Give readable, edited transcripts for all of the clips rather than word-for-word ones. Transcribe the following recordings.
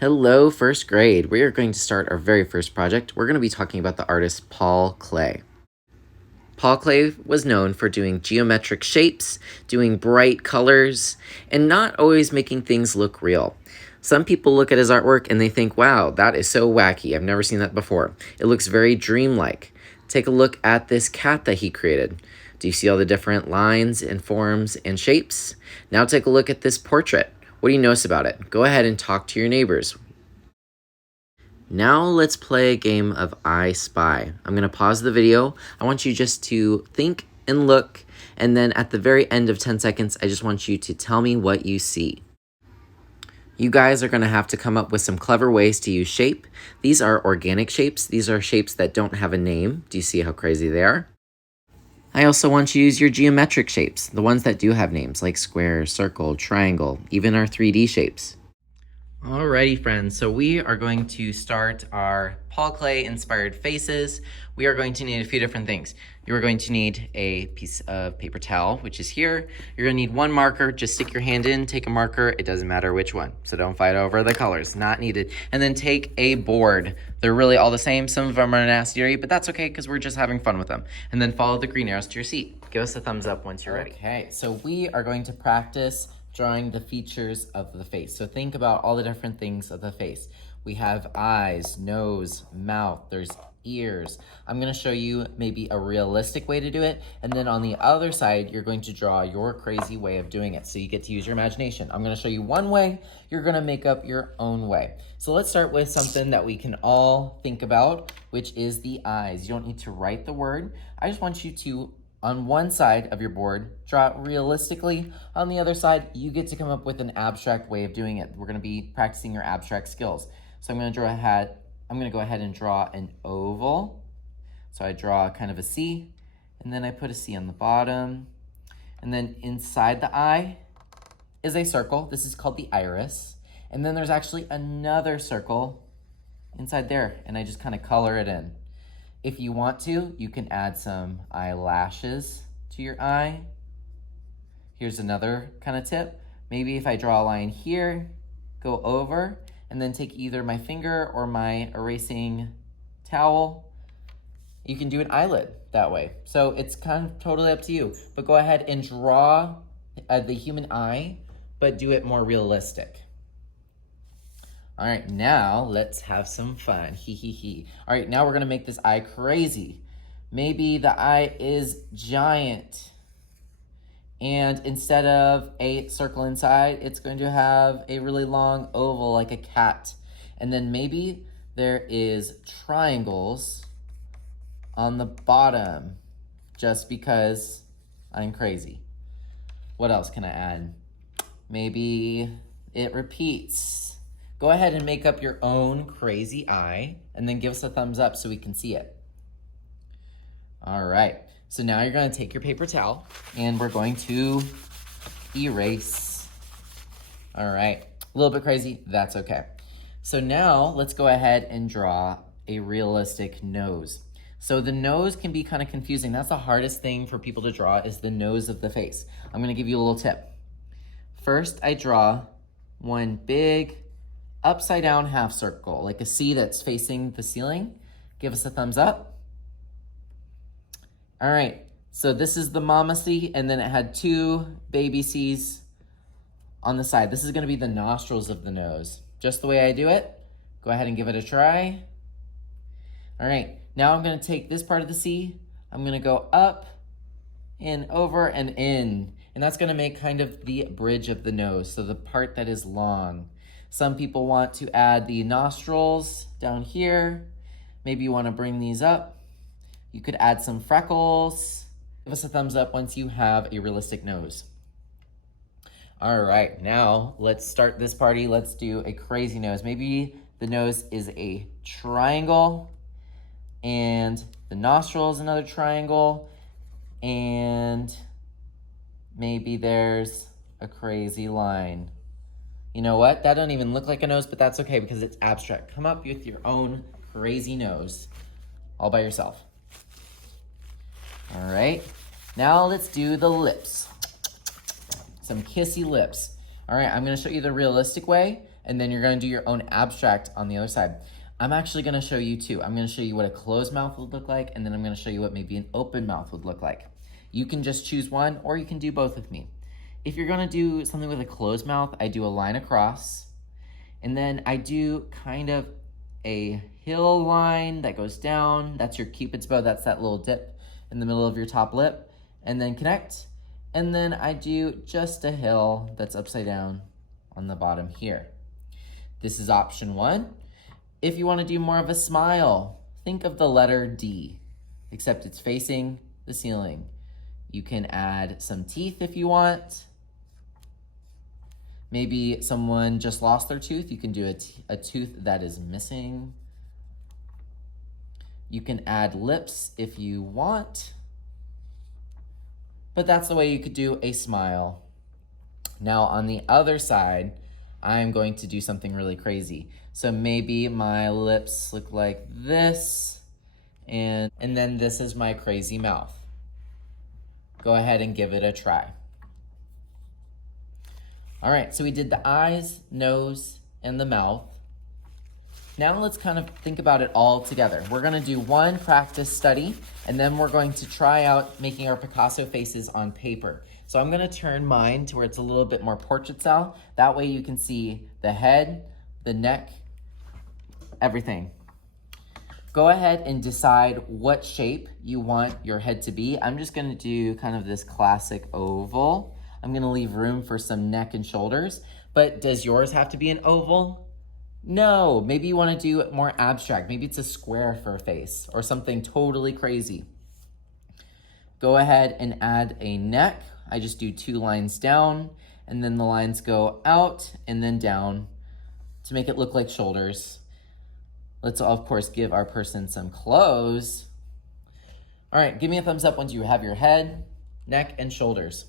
Hello, first grade. We are going to start our very first project. We're going to be talking about the artist Paul Klee. Paul Klee was known for doing geometric shapes, doing bright colors, and not always making things look real. Some people look at his artwork and they think, wow, that is so wacky. I've never seen that before. It looks very dreamlike. Take a look at this cat that he created. Do you see all the different lines and forms and shapes? Now take a look at this portrait. What do you notice about it? Go ahead and talk to your neighbors. Now let's play a game of I Spy. I'm going to pause the video. I want you just to think and look, and then at the very end of 10 seconds, I just want you to tell me what you see. You guys are going to have to come up with some clever ways to use shape. These are organic shapes. These are shapes that don't have a name. Do you see how crazy they are? I also want you to use your geometric shapes, the ones that do have names, like square, circle, triangle, even our 3D shapes. Alrighty, friends, so we are going to start our Paul Klee inspired faces. We are going to need a few different things. You are going to need a piece of paper towel, which is here. You're going to need one marker. Just stick your hand in, take a marker. It doesn't matter which one, so don't fight over the colors. Not needed. And then take a board. They're really all the same. Some of them are nasty to eat, but that's okay because we're just having fun with them. And then follow the green arrows to your seat. Give us a thumbs up once you're ready. Okay, so we are going to practice drawing the features of the face. So think about all the different things of the face. We have eyes, nose, mouth, there's ears. I'm going to show you maybe a realistic way to do it, and then on the other side, you're going to draw your crazy way of doing it. So you get to use your imagination. I'm going to show you one way, you're going to make up your own way. So let's start with something that we can all think about, which is the eyes. You don't need to write the word. I just want you to, on one side of your board, draw it realistically. On the other side, you get to come up with an abstract way of doing it. We're gonna be practicing your abstract skills. So I'm gonna go ahead and draw an oval. So I draw kind of a C, and then I put a C on the bottom. And then inside the eye is a circle. This is called the iris. And then there's actually another circle inside there, and I just kind of color it in. If you want to, you can add some eyelashes to your eye. Here's another kind of tip. Maybe if I draw a line here, go over, and then take either my finger or my erasing towel. You can do an eyelid that way. So it's kind of totally up to you. But go ahead and draw the human eye, but do it more realistic. All right, now let's have some fun. Hee hee hee. All right, now we're gonna make this eye crazy. Maybe the eye is giant, and instead of a circle inside, it's going to have a really long oval like a cat. And then maybe there is triangles on the bottom, just because I'm crazy. What else can I add? Maybe it repeats. Go ahead and make up your own crazy eye, and then give us a thumbs up so we can see it. All right, so now you're gonna take your paper towel, and we're going to erase. All right, a little bit crazy, that's okay. So now let's go ahead and draw a realistic nose. So the nose can be kind of confusing. That's the hardest thing for people to draw, is the nose of the face. I'm gonna give you a little tip. First, I draw one big upside down half circle, like a C that's facing the ceiling. Give us a thumbs up. All right, so this is the mama C, and then it had two baby C's on the side. This is gonna be the nostrils of the nose. Just the way I do it. Go ahead and give it a try. All right, now I'm gonna take this part of the C, I'm gonna go up and over and in, and that's gonna make kind of the bridge of the nose, so the part that is long. Some people want to add the nostrils down here. Maybe you want to bring these up. You could add some freckles. Give us a thumbs up once you have a realistic nose. All right, now let's start this party. Let's do a crazy nose. Maybe the nose is a triangle, and the nostril is another triangle, and maybe there's a crazy line. You know what? That doesn't even look like a nose, but that's okay because it's abstract. Come up with your own crazy nose all by yourself. All right, now let's do the lips. Some kissy lips. All right, I'm gonna show you the realistic way, And then you're gonna do your own abstract on the other side. I'm actually gonna show you too. I'm gonna show you what a closed mouth would look like, and then I'm gonna show you what maybe an open mouth would look like. You can just choose one, or you can do both with me. If you're gonna do something with a closed mouth, I do a line across, and then I do kind of a hill line that goes down. That's your Cupid's bow. That's that little dip in the middle of your top lip. And then connect. And then I do just a hill that's upside down on the bottom here. This is option one. If you want to do more of a smile, think of the letter D, except it's facing the ceiling. You can add some teeth if you want. Maybe someone just lost their tooth. You can do a tooth that is missing. You can add lips if you want. But that's the way you could do a smile. Now on the other side, I'm going to do something really crazy. So maybe my lips look like this, and then this is my crazy mouth. Go ahead and give it a try. All right, so we did the eyes, nose, and the mouth. Now let's kind of think about it all together. We're gonna do one practice study, and then we're going to try out making our Picasso faces on paper. So I'm gonna turn mine to where it's a little bit more portrait style. That way you can see the head, the neck, everything. Go ahead and decide what shape you want your head to be. I'm just gonna do kind of this classic oval. I'm gonna leave room for some neck and shoulders, but does yours have to be an oval? No, maybe you wanna do it more abstract. Maybe it's a square for a face or something totally crazy. Go ahead and add a neck. I just do 2 lines down, and then the lines go out and then down to make it look like shoulders. Let's, of course, give our person some clothes. All right, give me a thumbs up once you have your head, neck, and shoulders.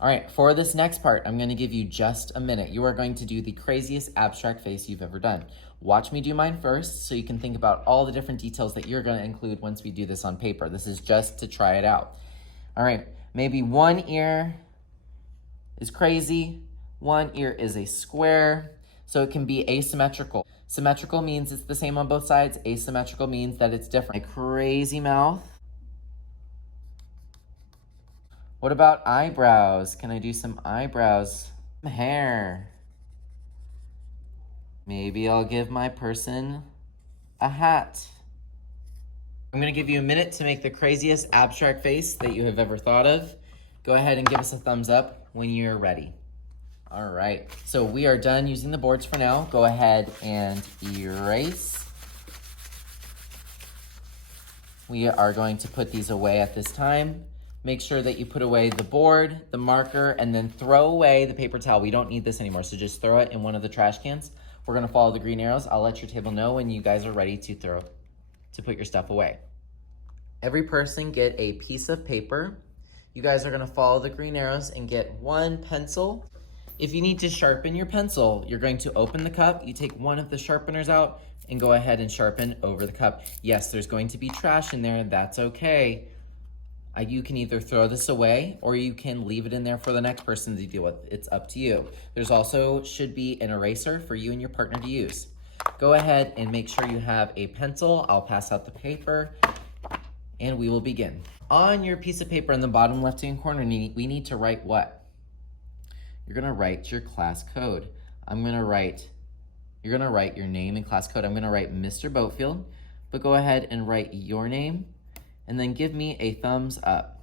All right, for this next part, I'm gonna give you just a minute. You are going to do the craziest abstract face you've ever done. Watch me do mine first so you can think about all the different details that you're gonna include once we do this on paper. This is just to try it out. All right, maybe one ear is crazy, one ear is a square, so it can be asymmetrical. Symmetrical means it's the same on both sides. Asymmetrical means that it's different. A crazy mouth. What about eyebrows? Can I do some eyebrows? Hair. Maybe I'll give my person a hat. I'm gonna give you a minute to make the craziest abstract face that you have ever thought of. Go ahead and give us a thumbs up when you're ready. All right, so we are done using the boards for now. Go ahead and erase. We are going to put these away at this time. Make sure that you put away the board, the marker, and then throw away the paper towel. We don't need this anymore, so just throw it in one of the trash cans. We're gonna follow the green arrows. I'll let your table know when you guys are ready to put your stuff away. Every person get a piece of paper. You guys are gonna follow the green arrows and get one pencil. If you need to sharpen your pencil, you're going to open the cup, you take one of the sharpeners out, and go ahead and sharpen over the cup. Yes, there's going to be trash in there, that's okay. You can either throw this away or you can leave it in there for the next person to deal with. It's up to you. There's also should be an eraser for you and your partner to use. Go ahead and make sure you have a pencil. I'll pass out the paper and we will begin. On your piece of paper in the bottom left-hand corner, we need to write what? You're gonna write your class code. You're gonna write your name and class code. I'm gonna write Mr. Boatfield, but go ahead and write your name and then give me a thumbs up.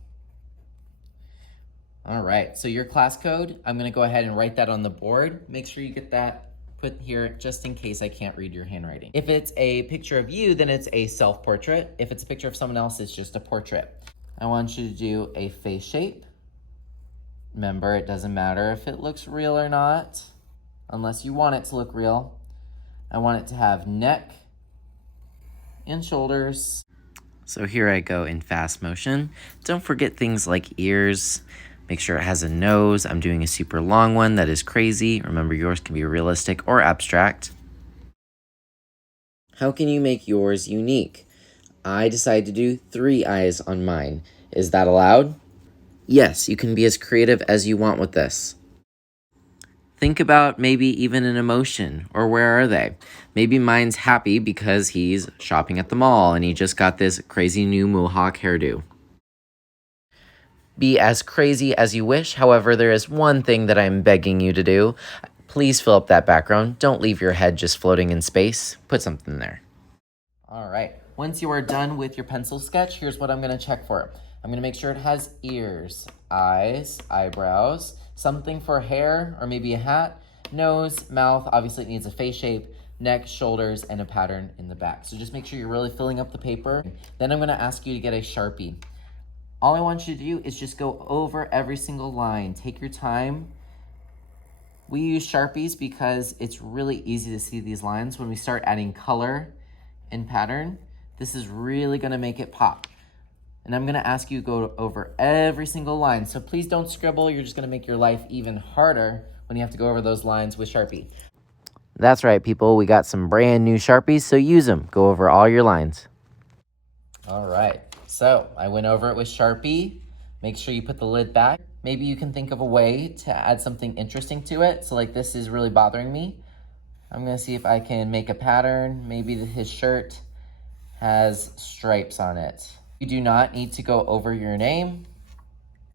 All right, so your class code, I'm gonna go ahead and write that on the board. Make sure you get that put here just in case I can't read your handwriting. If it's a picture of you, then it's a self-portrait. If it's a picture of someone else, it's just a portrait. I want you to do a face shape. Remember, it doesn't matter if it looks real or not, unless you want it to look real. I want it to have neck and shoulders. So here I go in fast motion. Don't forget things like ears. Make sure it has a nose. I'm doing a super long one that is crazy. Remember, yours can be realistic or abstract. How can you make yours unique? I decided to do 3 eyes on mine. Is that allowed? Yes, you can be as creative as you want with this. Think about maybe even an emotion, or where are they? Maybe mine's happy because he's shopping at the mall and he just got this crazy new mohawk hairdo. Be as crazy as you wish. However, there is one thing that I'm begging you to do. Please fill up that background. Don't leave your head just floating in space. Put something there. All right. Once you are done with your pencil sketch, here's what I'm going to check for. I'm going to make sure it has ears, eyes, eyebrows, something for hair or maybe a hat, nose, mouth. Obviously, it needs a face shape, neck, shoulders, and a pattern in the back. So just make sure you're really filling up the paper. Then I'm going to ask you to get a Sharpie. All I want you to do is just go over every single line. Take your time. We use Sharpies because it's really easy to see these lines. When we start adding color and pattern, this is really gonna make it pop. And I'm gonna ask you to go over every single line. So please don't scribble. You're just gonna make your life even harder when you have to go over those lines with Sharpie. That's right, people. We got some brand new Sharpies, so use them. Go over all your lines. All right, so I went over it with Sharpie. Make sure you put the lid back. Maybe you can think of a way to add something interesting to it. So like, this is really bothering me. I'm gonna see if I can make a pattern. Maybe his shirt has stripes on it. You do not need to go over your name.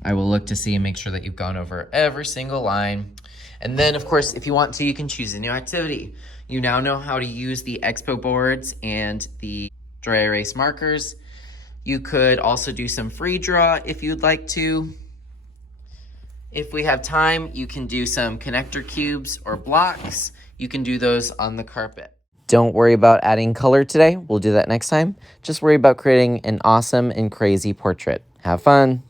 I will look to see and make sure that you've gone over every single line. And then, of course, if you want to, you can choose a new activity. You now know how to use the expo boards and the dry erase markers. You could also do some free draw if you'd like to. If we have time, you can do some connector cubes or blocks. You can do those on the carpet. Don't worry about adding color today. We'll do that next time. Just worry about creating an awesome and crazy portrait. Have fun.